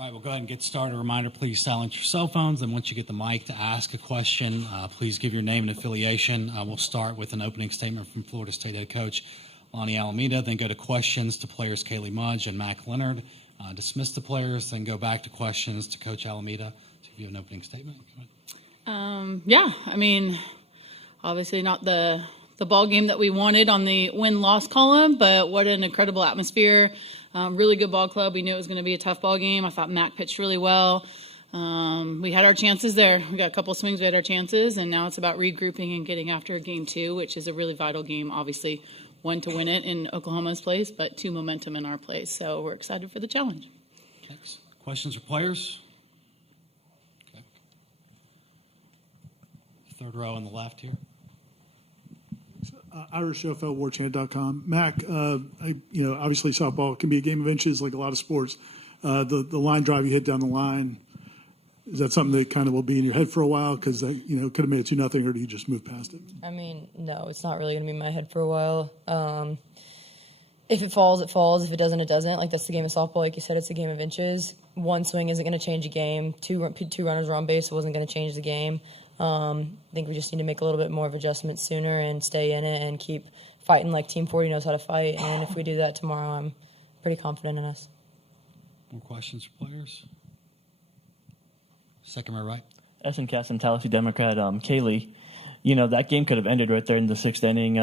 All right, we'll go ahead and get started. A reminder, please silence your cell phones. And once you get the mic to ask a question, please give your name and affiliation. We'll start with an opening statement from Florida State head coach Lonnie Alameda, then go to questions to players Kaylee Mudge and Mac Leonard. Dismiss the players, then go back to questions to Coach Alameda to give you an opening statement. Obviously not the ball game that we wanted on the win-loss column, but what an incredible atmosphere. Really good ball club. We knew it was going to be a tough ball game. I thought Mac pitched really well. We had our chances there. We got a couple of swings. We had our chances, and now it's about regrouping and getting after game 2, which is a really vital game. Obviously, 1 to win it in Oklahoma's place, but 2 momentum in our place. So we're excited for the challenge. Thanks. Questions for players? Okay. Third row on the left here. Irish NFL WarChant.com. Mac, obviously softball can be a game of inches like a lot of sports. The line drive you hit down the line, is that something that kind of will be in your head for a while? Because that could have made it 2-0, or do you just move past it? No, it's not really going to be in my head for a while. If it falls, it falls. If it doesn't, it doesn't. Like, that's the game of softball. Like you said, it's a game of inches. One swing isn't going to change a game. Two runners were on base wasn't going to change the game. I think we just need to make a little bit more of adjustments sooner and stay in it and keep fighting like Team 40 knows how to fight. And if we do that tomorrow, I'm pretty confident in us. More questions for players? Second row right. Essen Cass and Tallahassee Democrat, Kaylee, that game could have ended right there in the 6th inning.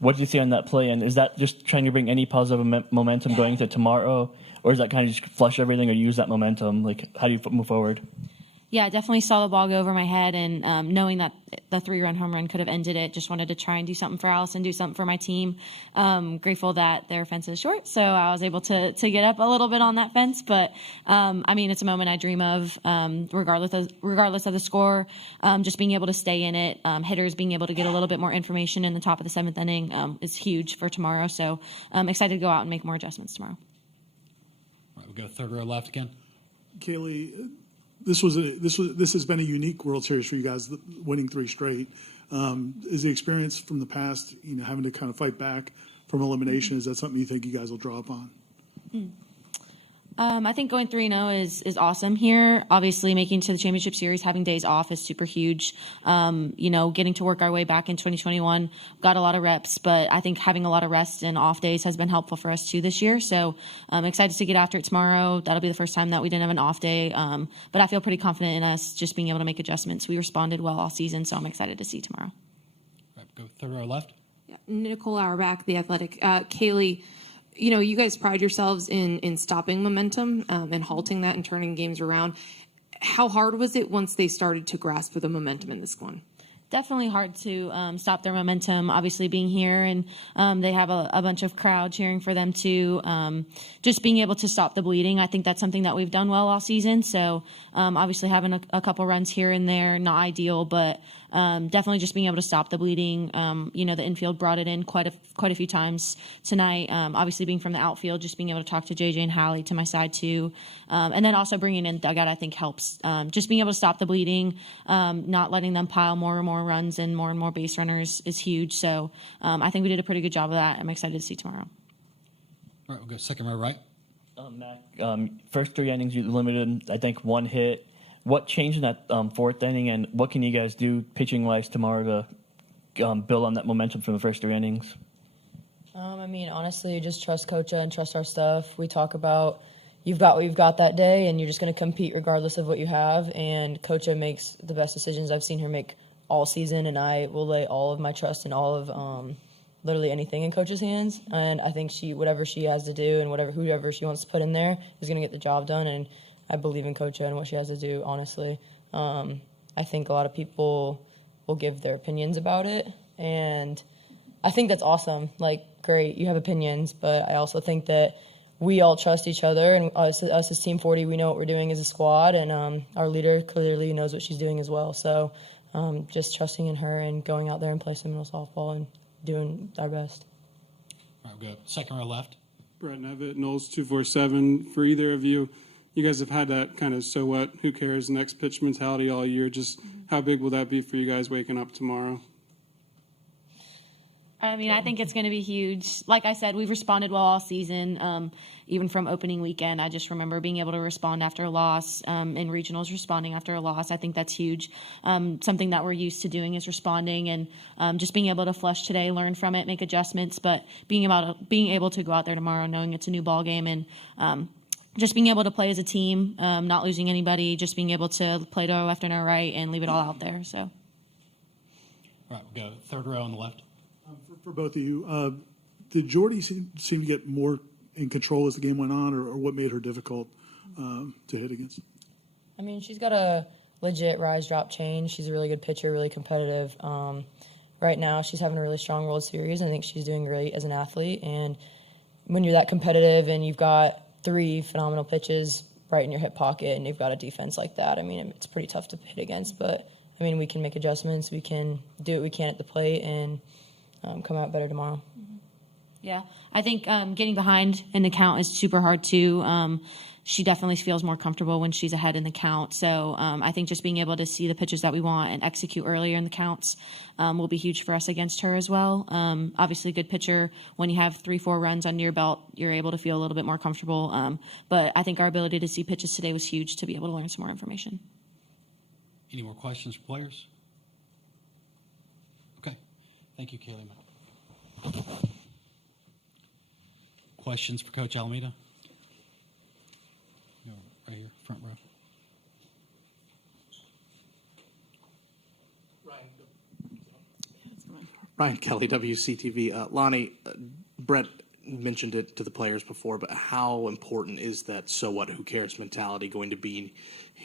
What did you see on that play? And is that just trying to bring any positive momentum going into tomorrow? Or is that kind of just flush everything or use that momentum? Like, how do you move forward? Yeah, I definitely saw the ball go over my head, and knowing that the 3-run home run could have ended it, just wanted to try and do something for Allison, do something for my team. Grateful that their fence is short, so I was able to get up a little bit on that fence. But, it's a moment I dream of, regardless of the score. Just being able to stay in it, hitters being able to get a little bit more information in the top of the 7th inning is huge for tomorrow. So I'm excited to go out and make more adjustments tomorrow. All right, we'll go third row left again. Kaylee, this has been a unique World Series for you guys, winning 3 straight. Is the experience from the past, having to kind of fight back from elimination, is that something you think you guys will draw upon? I think going 3-0 is awesome here. Obviously, making it to the championship series, having days off is super huge. Getting to work our way back in 2021, got a lot of reps, but I think having a lot of rest and off days has been helpful for us too this year. So I'm excited to get after it tomorrow. That'll be the first time that we didn't have an off day. But I feel pretty confident in us just being able to make adjustments. We responded well all season, so I'm excited to see tomorrow. All right, go third row left. Yeah, Nicole Auerbach, The Athletic. Kaylee, you guys pride yourselves in stopping momentum and halting that and turning games around. How hard was it once they started to grasp the momentum in this one? Definitely hard to stop their momentum, obviously being here, and they have a bunch of crowd cheering for them too. Just being able to stop the bleeding, I think that's something that we've done well all season. So obviously having a couple runs here and there, not ideal, but definitely just being able to stop the bleeding. The infield brought it in quite a few times tonight. Obviously being from the outfield, just being able to talk to JJ and Hallie to my side too. And then also bringing in dugout, I think helps. Just being able to stop the bleeding, not letting them pile more and more runs and more base runners is huge. So I think we did a pretty good job of that. I'm excited to see tomorrow. All right, we'll go second row right. Mac, first 3 innings you limited, I think, 1 hit. What changed in that 4th inning, and what can you guys do pitching-wise tomorrow to build on that momentum from the first 3 innings? Honestly, just trust Coach and trust our stuff. We talk about you've got what you've got that day, and you're just going to compete regardless of what you have. And Coach makes the best decisions I've seen her make all season, and I will lay all of my trust in all of literally anything in Coach's hands. And I think whatever she has to do and whoever she wants to put in there is going to get the job done. And I believe in Coach and what she has to do, honestly. I think a lot of people will give their opinions about it, and I think that's awesome. Like, great, you have opinions, but I also think that we all trust each other, and us as Team 40, we know what we're doing as a squad, and our leader clearly knows what she's doing as well. So just trusting in her and going out there and play Seminole softball and doing our best. All right, we'll go second row left. Brett Nevitt, Knowles 247. For either of you, you guys have had that kind of so what, who cares, next pitch mentality all year. Just how big will that be for you guys waking up tomorrow? I mean, I think it's going to be huge. Like I said, we've responded well all season, even from opening weekend. I just remember being able to respond after a loss, in regionals, responding after a loss. I think that's huge. Something that we're used to doing is responding, and just being able to flush today, learn from it, make adjustments. But being able to go out there tomorrow, knowing it's a new ball game, and just being able to play as a team, not losing anybody, just being able to play to our left and our right and leave it all out there. So, All right, we'll go third row on the left. For both of you, did Jordy seem to get more in control as the game went on, or what made her difficult to hit against? I mean, she's got a legit rise, drop, change. She's a really good pitcher, really competitive. Right now, she's having a really strong World Series. I think she's doing great as an athlete. And when you're that competitive and you've got 3 phenomenal pitches right in your hip pocket and you've got a defense like that, I mean, it's pretty tough to hit against. But, I mean, we can make adjustments. We can do what we can at the plate and come out better tomorrow. yeah, I think getting behind in the count is super hard too. She definitely feels more comfortable when she's ahead in the count. So I think just being able to see the pitches that we want and execute earlier in the counts will be huge for us against her as well. Obviously, a good pitcher, when you have 3-4 runs under your belt, you're able to feel a little bit more comfortable. But I think our ability to see pitches today was huge to be able to learn some more information. Any more questions for players? Okay. Thank you, Kaylee. Questions for Coach Alameda? No, right here, front row. Ryan Kelly, WCTV. Lonnie, Brett mentioned it to the players before, but how important is that "so what, who cares" mentality going to be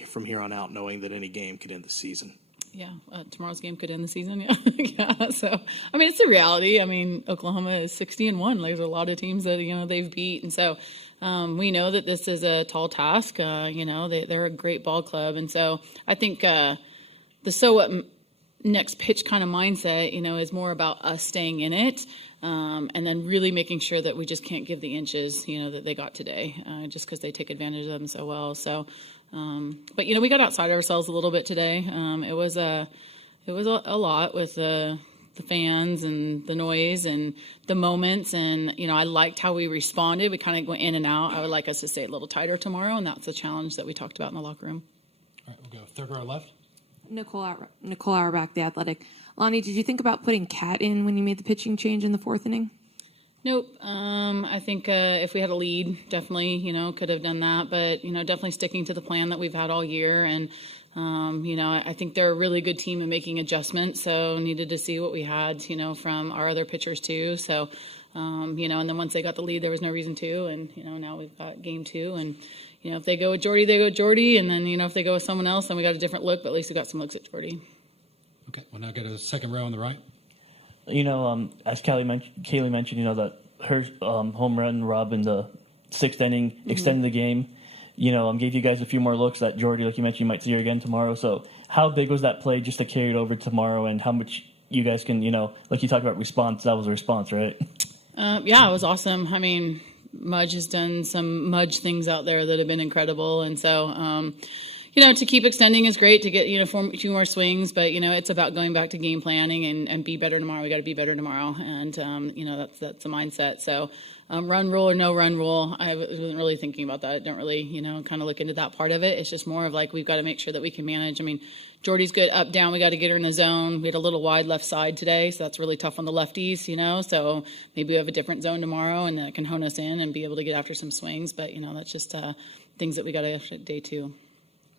from here on out, knowing that any game could end the season? Yeah, tomorrow's game could end the season. Yeah, yeah. So, I mean, it's a reality. I mean, Oklahoma is 60-1. There's a lot of teams that they've beat, and so we know that this is a tall task. They're a great ball club, and so I think the "so what" next pitch kind of mindset, is more about us staying in it, and then really making sure that we just can't give the inches, that they got today, just because they take advantage of them so well. So. But we got outside ourselves a little bit today. It was a lot with the fans and the noise and the moments, and I liked how we responded. We kind of went in and out. I would like us to stay a little tighter tomorrow, and that's a challenge that we talked about in the locker room. All right, we'll go third row left. Nicole Auerbach, The Athletic. Lonnie, did you think about putting Kat in when you made the pitching change in the 4th inning? Nope. I think if we had a lead, definitely, could have done that. But, definitely sticking to the plan that we've had all year. And, I think they're a really good team in making adjustments. So needed to see what we had, from our other pitchers too. So, and then once they got the lead, there was no reason to. And, now we've got game 2. And, if they go with Jordy, they go with Jordy. And then, if they go with someone else, then we got a different look. But at least we got some looks at Jordy. Okay, we'll now go to the second row on the right. As Kaylee mentioned, that her home run rob in the 6th inning extended the game. Gave you guys a few more looks at Jordy, like you mentioned, you might see her again tomorrow. So how big was that play just to carry it over tomorrow, and how much you guys can, like you talked about response, that was a response, right? Yeah, it was awesome. I mean, Mudge has done some Mudge things out there that have been incredible, and so to keep extending is great, to get, 2 more swings, but, it's about going back to game planning and be better tomorrow. We got to be better tomorrow. And, that's a mindset. So, run rule or no run rule, I wasn't really thinking about that. I don't really, kind of look into that part of it. It's just more of like, we've got to make sure that we can manage. I mean, Jordy's good up, down. We got to get her in the zone. We had a little wide left side today, so that's really tough on the lefties, so maybe we have a different zone tomorrow and that can hone us in and be able to get after some swings. But, that's just things that we got to after day 2.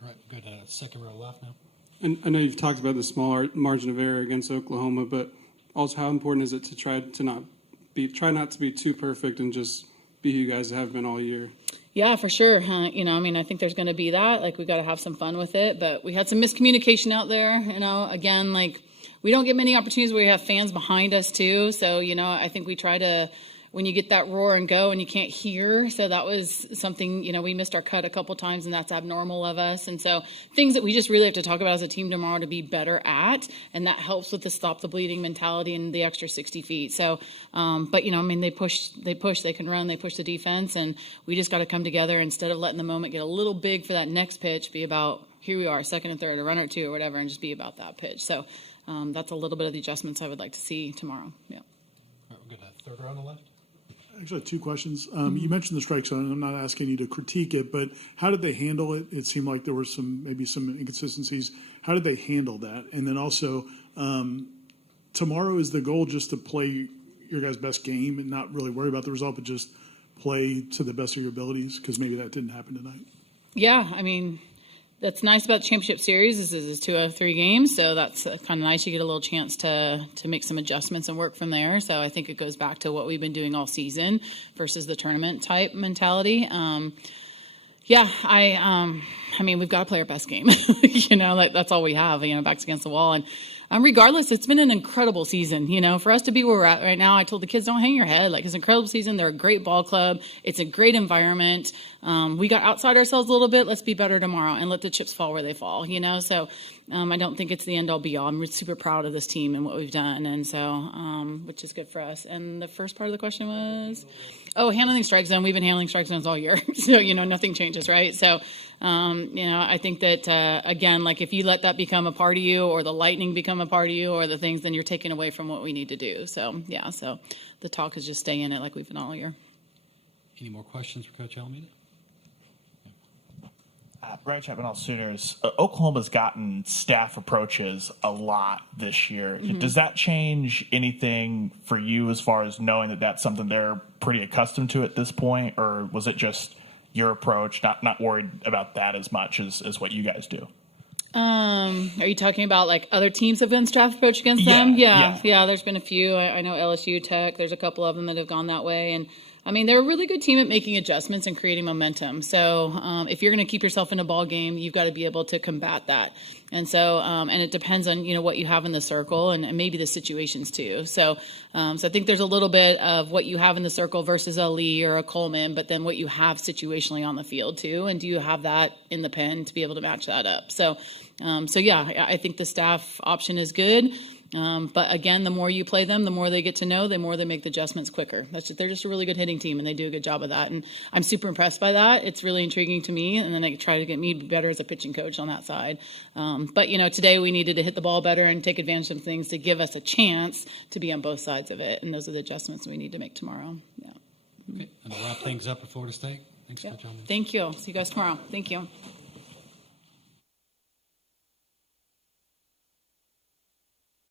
All right, go to second row left now. And I know you've talked about the small margin of error against Oklahoma, but also how important is it to try not to be too perfect and just be who you guys have been all year? Yeah, for sure. I think there's going to be that. Like, we've got to have some fun with it. But we had some miscommunication out there. Again, like, we don't get many opportunities where we have fans behind us too. So, I think we try to, when you get that roar and go and you can't hear. So that was something, we missed our cut a couple times, and that's abnormal of us. And so things that we just really have to talk about as a team tomorrow to be better at. And that helps with the stop the bleeding mentality and the extra 60 feet. So, but, they push, they can run, they push the defense. And we just got to come together instead of letting the moment get a little big for that next pitch, be about, here we are, second and third, a runner or 2 or whatever, and just be about that pitch. So that's a little bit of the adjustments I would like to see tomorrow. Yeah. Third row on the left. Actually, I have two questions. You mentioned the strike zone, and I'm not asking you to critique it, but how did they handle it? It seemed like there were maybe some inconsistencies. How did they handle that? And then also, tomorrow is the goal just to play your guys' best game and not really worry about the result, but just play to the best of your abilities, because maybe that didn't happen tonight. Yeah, I mean, that's nice about the championship series is it's 2 out of 3 games, so that's kind of nice. You get a little chance to make some adjustments and work from there. So I think it goes back to what we've been doing all season versus the tournament type mentality. Yeah, I mean, we've got to play our best game. Like that's all we have. Backs against the wall, and regardless, it's been an incredible season. For us to be where we're at right now, I told the kids, don't hang your head. Like, it's an incredible season. They're a great ball club. It's a great environment. We got outside ourselves a little bit. Let's be better tomorrow and let the chips fall where they fall. So I don't think it's the end all be all. I'm super proud of this team and what we've done, and so which is good for us. And the first part of the question was, handling strike zone. We've been handling strike zones all year, so nothing changes, right? So. I think that, again, like if you let that become a part of you or the lightning become a part of you or the things, then you're taking away from what we need to do. So, so the talk is just stay in it like we've been all year. Any more questions for Coach Alameda? Brian Chapman, all Sooners. Oklahoma's gotten staff approaches a lot this year. Mm-hmm. Does that change anything for you as far as knowing that that's something they're pretty accustomed to at this point, or was it just your approach, not worried about that as much as what you guys do? Are you talking about like other teams have been staff approach against them? Yeah. There's been a few. I know LSU Tech. There's a couple of them that have gone that way, and I mean they're a really good team at making adjustments and creating momentum. So if you're going to keep yourself in a ball game, you've got to be able to combat that. And so and it depends on what you have in the circle and maybe the situations too. So I think there's a little bit of what you have in the circle versus a Lee or a Coleman, but then what you have situationally on the field too, and do you have that in the pen to be able to match that up? So I think the staff option is good. But again, the more you play them, the more they get to know, the more they make the adjustments quicker. They're just a really good hitting team, and they do a good job of that. And I'm super impressed by that. It's really intriguing to me, and then I try to get me better as a pitching coach on that side. But today we needed to hit the ball better and take advantage of things to give us a chance to be on both sides of it. And those are the adjustments we need to make tomorrow. Yeah. Okay, and to wrap things up at Florida State. Thanks, Coach Alameda. Thank you. See you guys tomorrow. Thank you.